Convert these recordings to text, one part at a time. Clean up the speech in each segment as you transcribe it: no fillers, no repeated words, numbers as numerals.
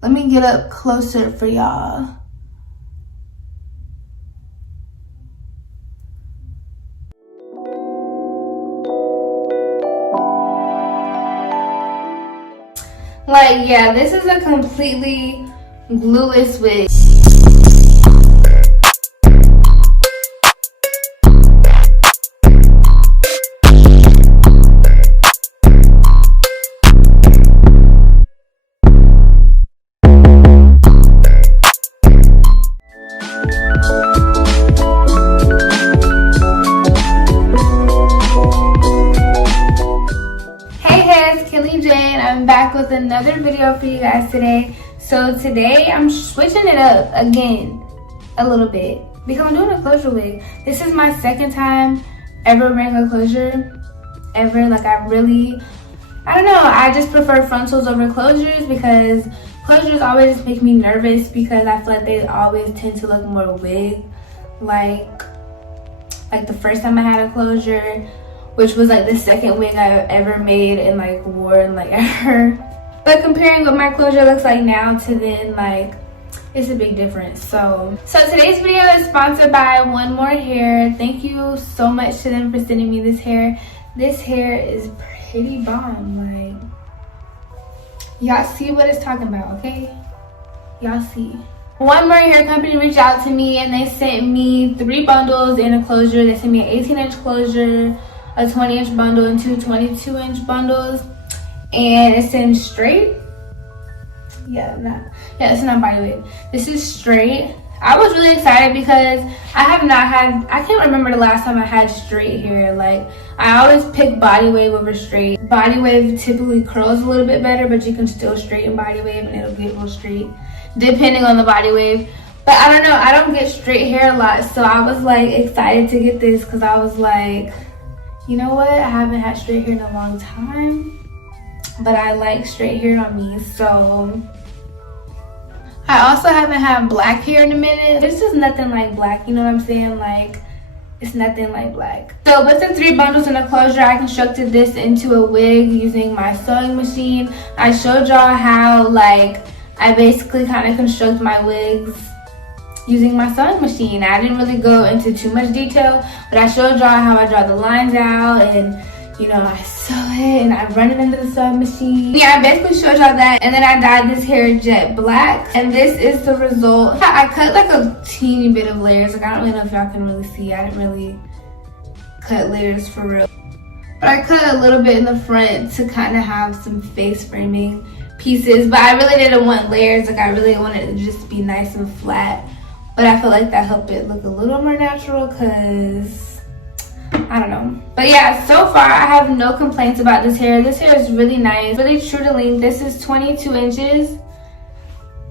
Let me get up closer for y'all. Like, yeah, this is a completely glueless wig. I'm back with another video for you guys today. So today I'm switching it up again a little bit because I'm doing a closure wig. This is my second time ever wearing a closure ever. Like, I don't know, I just prefer frontals over closures because closures always just make me nervous because I feel like they always tend to look more wig like the first time I had a closure, which was like the second wig I ever made and like wore and like ever. But comparing what my closure looks like now to then, like, it's a big difference. So today's video is sponsored by Onemore Hair. Thank you so much to them for sending me this hair. This hair is pretty bomb. Like, y'all see what it's talking about, okay? Y'all see. Onemore Hair Company reached out to me and they sent me 3 bundles and a closure. They sent me an 18-inch closure, a 20-inch bundle, and 2 22-inch bundles, and it's in straight. It's not body wig. This is straight. I was really excited because I can't remember the last time I had straight hair. Like, I always pick body wave over straight. Body wave typically curls a little bit better, but you can still straighten body wave and it'll get real straight depending on the body wave. But I don't know, I don't get straight hair a lot, so I was like excited to get this because I was like, you know what, I haven't had straight hair in a long time, but I like straight hair on me. So I also haven't had black hair in a minute. This is nothing like black, you know what I'm saying? Like, it's nothing like black. So with the 3 bundles and a closure, I constructed this into a wig using my sewing machine. I showed y'all how, like, I basically kind of construct my wigs using my sewing machine. I didn't really go into too much detail, but I showed y'all how I draw the lines out and, you know, I sew it and I run it into the sewing machine. Yeah, I basically showed y'all that, and then I dyed this hair jet black, and this is the result. I cut like a teeny bit of layers. Like, I don't really know if y'all can really see. I didn't really cut layers for real, but I cut a little bit in the front to kind of have some face framing pieces, but I really didn't want layers. Like, I really wanted it to just be nice and flat. But I feel like that helped it look a little more natural because, I don't know. But yeah, so far I have no complaints about this hair. This hair is really nice, really true to length. This is 22 inches.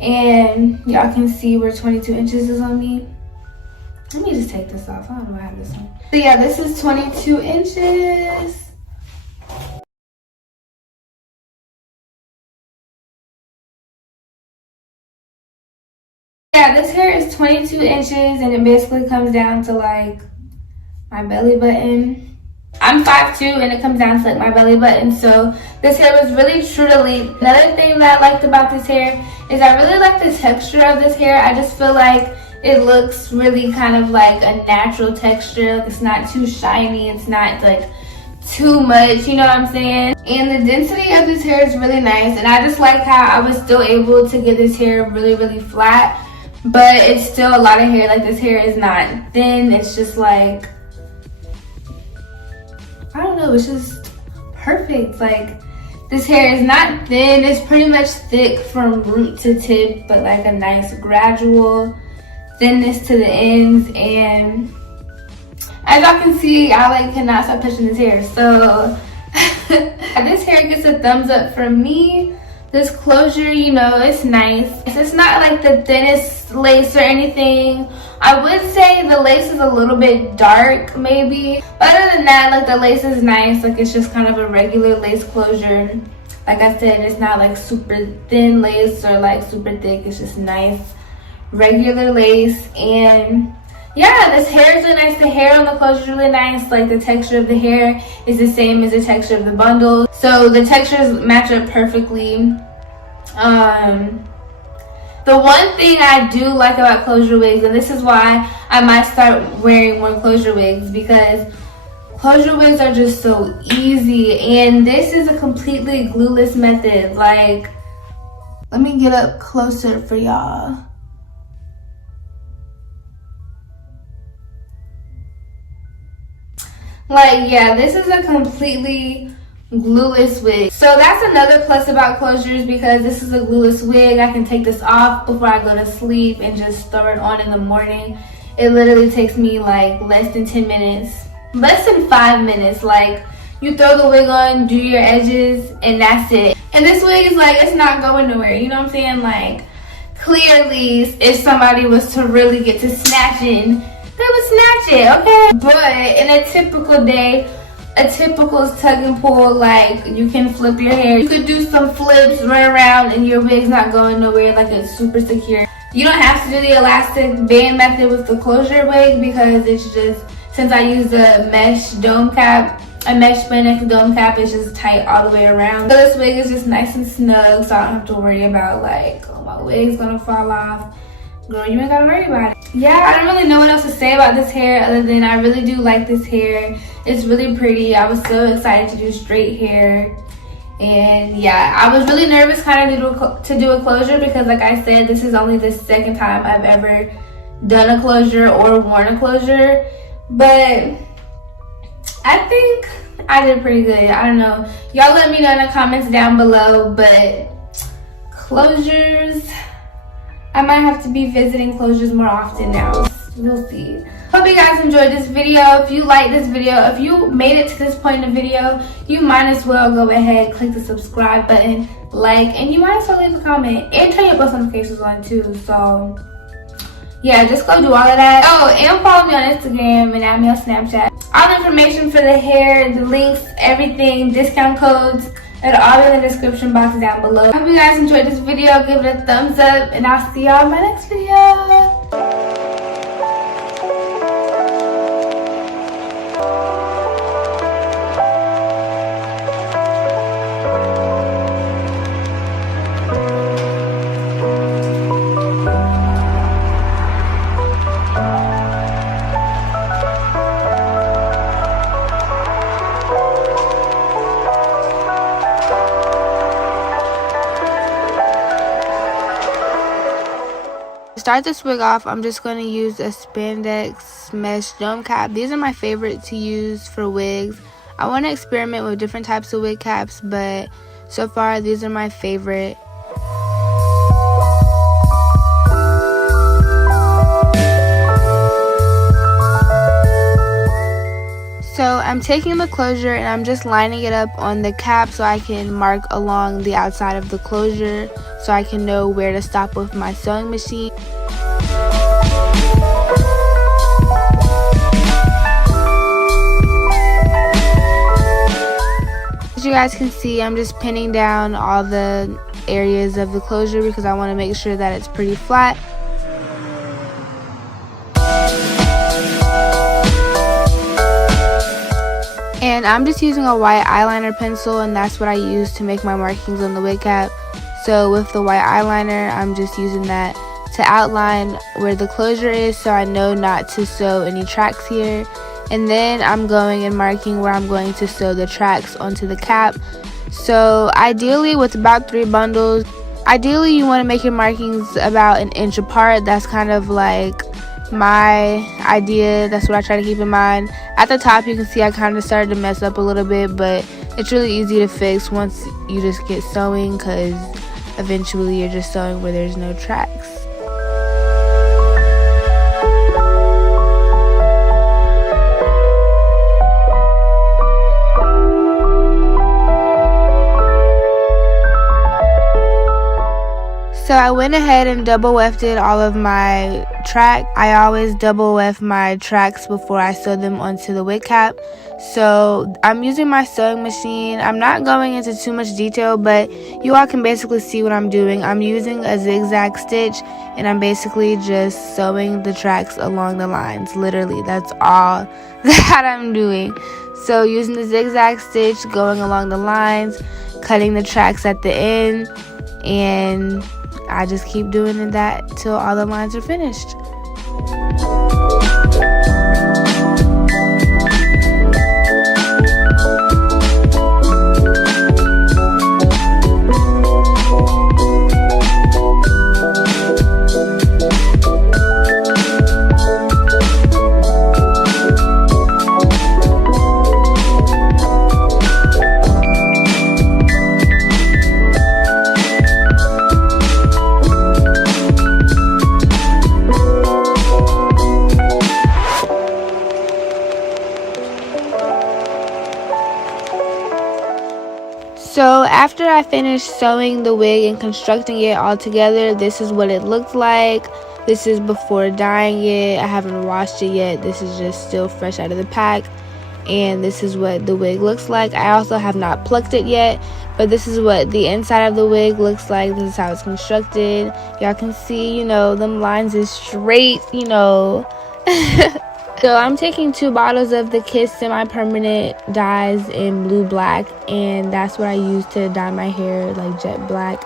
And y'all can see where 22 inches is on me. Let me just take this off. I don't know why I have this one. So yeah, this is 22 inches. Yeah, this hair is 22 inches and it basically comes down to like my belly button. I'm 5'2" and it comes down to like my belly button. So this hair was really true to length. Another thing that I liked about this hair is I really like the texture of this hair. I just feel like it looks really kind of like a natural texture. Like, it's not too shiny. It's not like too much, you know what I'm saying? And the density of this hair is really nice. And I just like how I was still able to get this hair really, really flat. But it's still a lot of hair. Like, this hair is not thin. It's just like, I don't know, it's just perfect. Like, this hair is not thin. It's pretty much thick from root to tip, but like a nice gradual thinness to the ends. And as y'all can see, I like cannot stop touching this hair. So this hair gets a thumbs up from me. This closure, you know, it's nice. It's not like the thinnest lace or anything. I would say the lace is a little bit dark, maybe. But other than that, like, the lace is nice. Like, it's just kind of a regular lace closure. Like I said, it's not like super thin lace or like super thick. It's just nice, regular lace. And yeah, this hair is really nice. The hair on the closure is really nice. Like, the texture of the hair is the same as the texture of the bundle. So the textures match up perfectly. The one thing I do like about closure wigs, and this is why I might start wearing more closure wigs, because closure wigs are just so easy, and this is a completely glueless method. Like, let me get up closer for y'all. Like, yeah, this is a completely glueless wig. So that's another plus about closures, because this is a glueless wig. I can take this off before I go to sleep and just throw it on in the morning. It literally takes me like less than 10 minutes, less than 5 minutes. Like, you throw the wig on, do your edges, and that's it. And this wig is like, it's not going nowhere, you know what I'm saying? Like, clearly, if somebody was to really get to snatching, they would snatch it, okay? But in a typical day, a typical tug and pull, like, you can flip your hair. You could do some flips, run around, and your wig's not going nowhere. Like, it's super secure. You don't have to do the elastic band method with the closure wig, because it's just, since I use a mesh dome cap, a mesh spandex dome cap, is just tight all the way around. So this wig is just nice and snug, so I don't have to worry about like, oh, my wig's gonna fall off. Girl, you ain't gotta worry about it. Yeah, I don't really know what else to say about this hair other than I really do like this hair. It's really pretty. I was so excited to do straight hair. And yeah, I was really nervous kind of to do a closure, because like I said, this is only the second time I've ever done a closure or worn a closure. But I think I did pretty good. I don't know. Y'all let me know in the comments down below. But closures, I might have to be visiting closures more often now. We'll see. Hope you guys enjoyed this video. If you like this video, if you made it to this point in the video, you might as well go ahead, click the subscribe button, like, and you might as well leave a comment and turn your post notifications on too. So yeah, just go do all of that. Oh, and follow me on Instagram and add me on Snapchat. All the information for the hair, the links, everything, discount codes, and all in the description box down below. I hope you guys enjoyed this video. Give it a thumbs up, and I'll see y'all in my next video. To start this wig off, I'm just going to use a spandex mesh dome cap. These are my favorite to use for wigs. I want to experiment with different types of wig caps, but so far these are my favorite. So I'm taking the closure and I'm just lining it up on the cap so I can mark along the outside of the closure so I can know where to stop with my sewing machine. As you guys can see, I'm just pinning down all the areas of the closure because I want to make sure that it's pretty flat. And I'm just using a white eyeliner pencil, and that's what I use to make my markings on the wig cap. So with the white eyeliner, I'm just using that to outline where the closure is so I know not to sew any tracks here. And then I'm going and marking where I'm going to sew the tracks onto the cap. So ideally with about 3 bundles, ideally you want to make your markings about 1 inch apart. That's kind of like my idea. That's what I try to keep in mind. At the top you can see I kind of started to mess up a little bit, but it's really easy to fix once you just get sewing, because eventually you're just sewing where there's no tracks. So I went ahead and double wefted all of my track. I always double weft my tracks before I sew them onto the wig cap. So I'm using my sewing machine. I'm not going into too much detail, but you all can basically see what I'm doing. I'm using a zigzag stitch, and I'm basically just sewing the tracks along the lines. Literally, that's all that I'm doing. So using the zigzag stitch, going along the lines, cutting the tracks at the end, and I just keep doing that till all the lines are finished. So after I finished sewing the wig and constructing it all together, this is what it looked like. This is before dyeing it. I haven't washed it yet. This is just still fresh out of the pack. And this is what the wig looks like. I also have not plucked it yet, but this is what the inside of the wig looks like. This is how it's constructed. Y'all can see, them lines is straight, So I'm taking 2 bottles of the Kiss semi-permanent dyes in blue black, and that's what I use to dye my hair like jet black.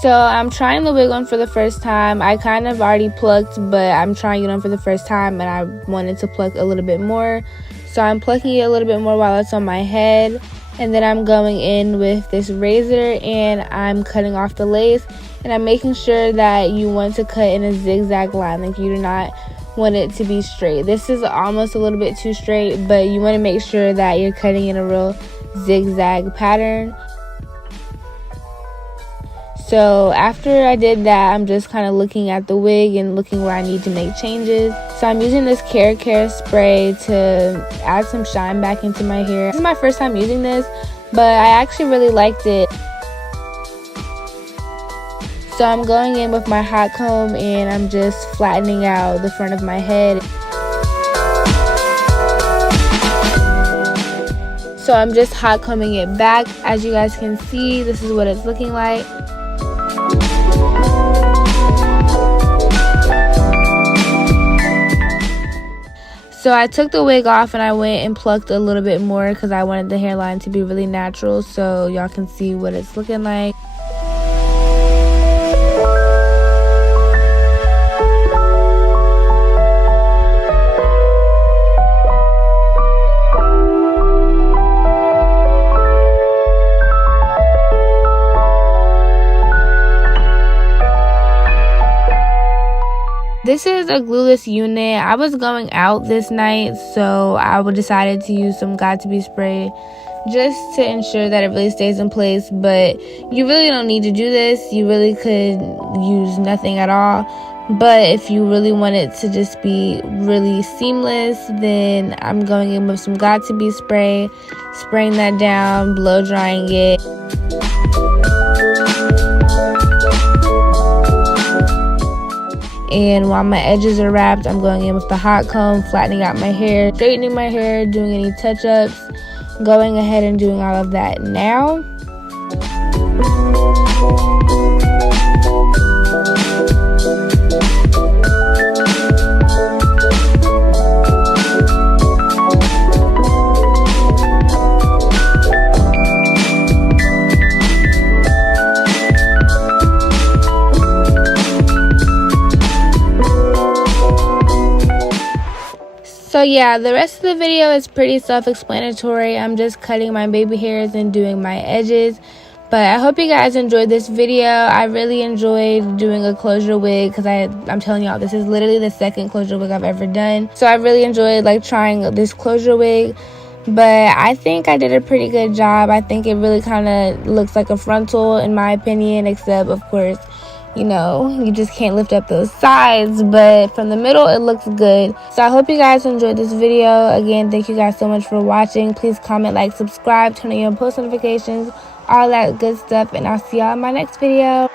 So I'm trying the wig on for the first time. I kind of already plucked, but I'm trying it on for the first time, and I wanted to pluck a little bit more. So I'm plucking it a little bit more while it's on my head. And then I'm going in with this razor and I'm cutting off the lace, and I'm making sure that you want to cut in a zigzag line. Like, you do not want it to be straight. This is almost a little bit too straight, but you want to make sure that you're cutting in a real zigzag pattern. So after I did that, I'm just kind of looking at the wig and looking where I need to make changes. So I'm using this Care spray to add some shine back into my hair. This is my first time using this, but I actually really liked it. So I'm going in with my hot comb and I'm just flattening out the front of my head. So I'm just hot combing it back. As you guys can see, this is what it's looking like. So I took the wig off and I went and plucked a little bit more because I wanted the hairline to be really natural, so y'all can see what it's looking like. This is a glueless unit. I was going out this night, so I decided to use some Got2b spray just to ensure that it really stays in place. But you really don't need to do this. You really could use nothing at all. But if you really want it to just be really seamless, then I'm going in with some Got2b spray, spraying that down, blow drying it. And while my edges are wrapped, I'm going in with the hot comb, flattening out my hair, straightening my hair, doing any touch-ups, going ahead and doing all of that now. So yeah, the rest of the video is pretty self-explanatory. I'm just cutting my baby hairs and doing my edges. But I hope you guys enjoyed this video. I really enjoyed doing a closure wig because I'm telling y'all, this is literally the second closure wig I've ever done. So I really enjoyed trying this closure wig. But I think I did a pretty good job. I think it really kind of looks like a frontal in my opinion, except of course, you just can't lift up those sides, but from the middle it looks good. So I hope you guys enjoyed this video. Again, thank you guys so much for watching. Please comment, like, subscribe, turn on your post notifications, all that good stuff, and I'll see y'all in my next video.